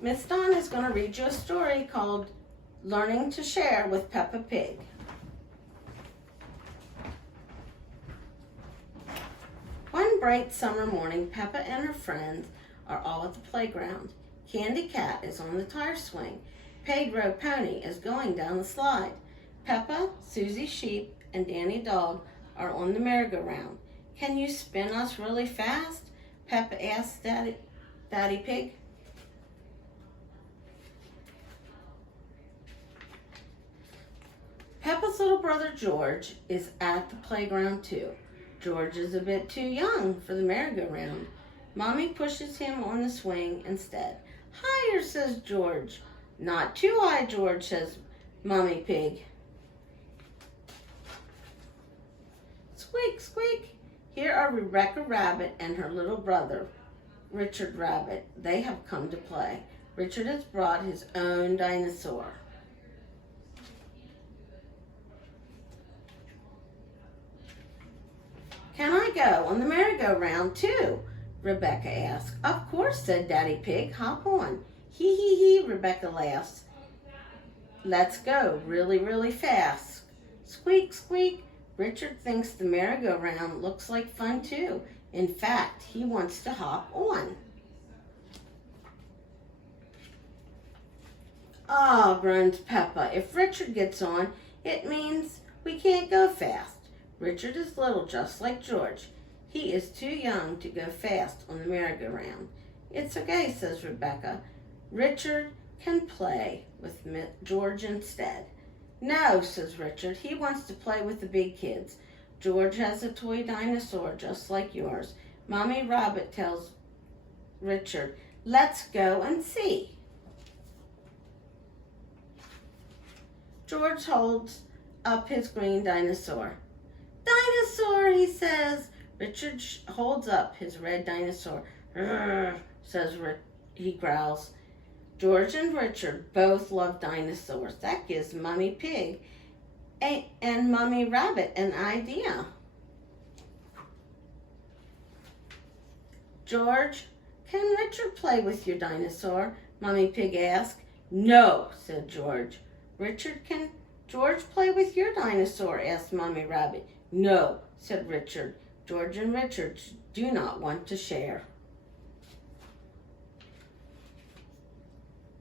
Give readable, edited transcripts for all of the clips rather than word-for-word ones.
Ms Donna is going to read you a story called Learning to Share with Peppa Pig. One bright summer morning, Peppa and her friends are all at the playground. Candy Cat is on the tire swing. Pedro Pony is going down the slide. Peppa, Susie Sheep, and Danny Dog are on the merry-go-round. Can you spin us really fast? Peppa asked Daddy Pig. Peppa's little brother George is at the playground too. George is a bit too young for the merry-go-round. Mommy pushes him on the swing instead. Higher, says George. Not too high, George, says Mommy Pig. Squeak, squeak. Here are Rebecca Rabbit and her little brother, Richard Rabbit. They have come to play. Richard has brought his own dinosaur. Can I go on the merry-go-round too? Rebecca asked. Of course, said Daddy Pig. Hop on. Hee hee hee, Rebecca laughs. Let's go really, really fast. Squeak, squeak. Richard thinks the merry-go-round looks like fun too. In fact, he wants to hop on. Ah, groans Peppa. If Richard gets on, it means we can't go fast. Richard is little, just like George. He is too young to go fast on the merry-go-round. It's okay, says Rebecca. Richard can play with George instead. No, says Richard. He wants to play with the big kids. George has a toy dinosaur just like yours. Mommy Rabbit tells Richard, let's go and see. George holds up his green dinosaur. Dinosaur, he says. Richard holds up his red dinosaur. He growls. George and Richard both love dinosaurs. That gives Mommy Pig and Mommy Rabbit an idea. George, can Richard play with your dinosaur? Mommy Pig asked. No, said George. Richard, can George play with your dinosaur? Asked Mommy Rabbit. No, said Richard. George and Richard do not want to share.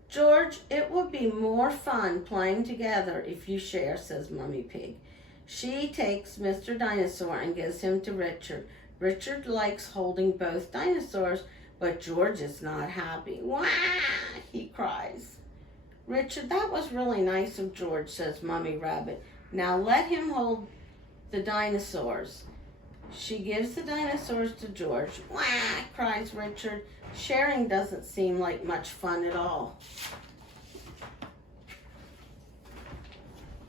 George, it will be more fun playing together if you share, says Mommy Pig. She takes Mr. Dinosaur and gives him to Richard. Richard likes holding both dinosaurs, but George is not happy. Wah! He cries. Richard, that was really nice of George, says Mommy Rabbit. Now let him hold the dinosaurs. She gives the dinosaurs to George. Wah! Cries Richard. Sharing doesn't seem like much fun at all.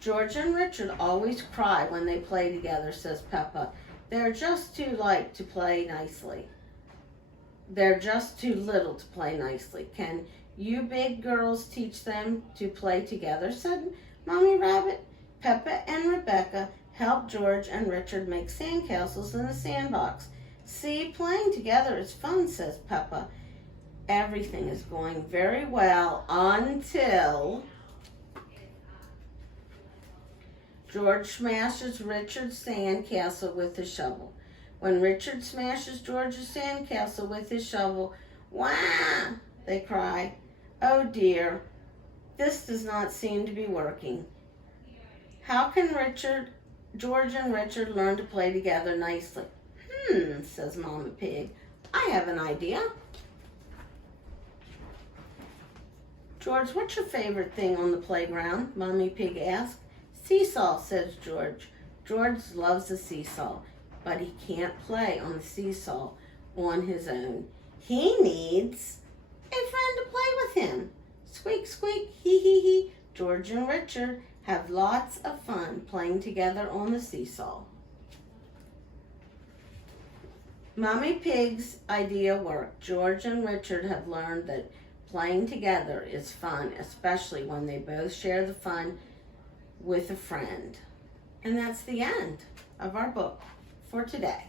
George and Richard always cry when they play together, says Peppa. They're just too light to play nicely. They're just too little to play nicely. Can you big girls teach them to play together, said Mommy Rabbit. Peppa and Rebecca help George and Richard make sandcastles in the sandbox. See, playing together is fun, says Peppa. Everything is going very well until George smashes Richard's sandcastle with his shovel. When Richard smashes George's sandcastle with his shovel, wah! They cry. Oh dear, this does not seem to be working. How can George and Richard learn to play together nicely? Says Mama Pig. I have an idea. George, what's your favorite thing on the playground? Mommy Pig asked. Seesaw, says George. George loves a seesaw, but he can't play on the seesaw on his own. He needs a friend to play with him. Squeak, squeak, hee hee hee. George and Richard have lots of fun playing together on the seesaw. Mommy Pig's idea worked. George and Richard have learned that playing together is fun, especially when they both share the fun with a friend. And that's the end of our book for today.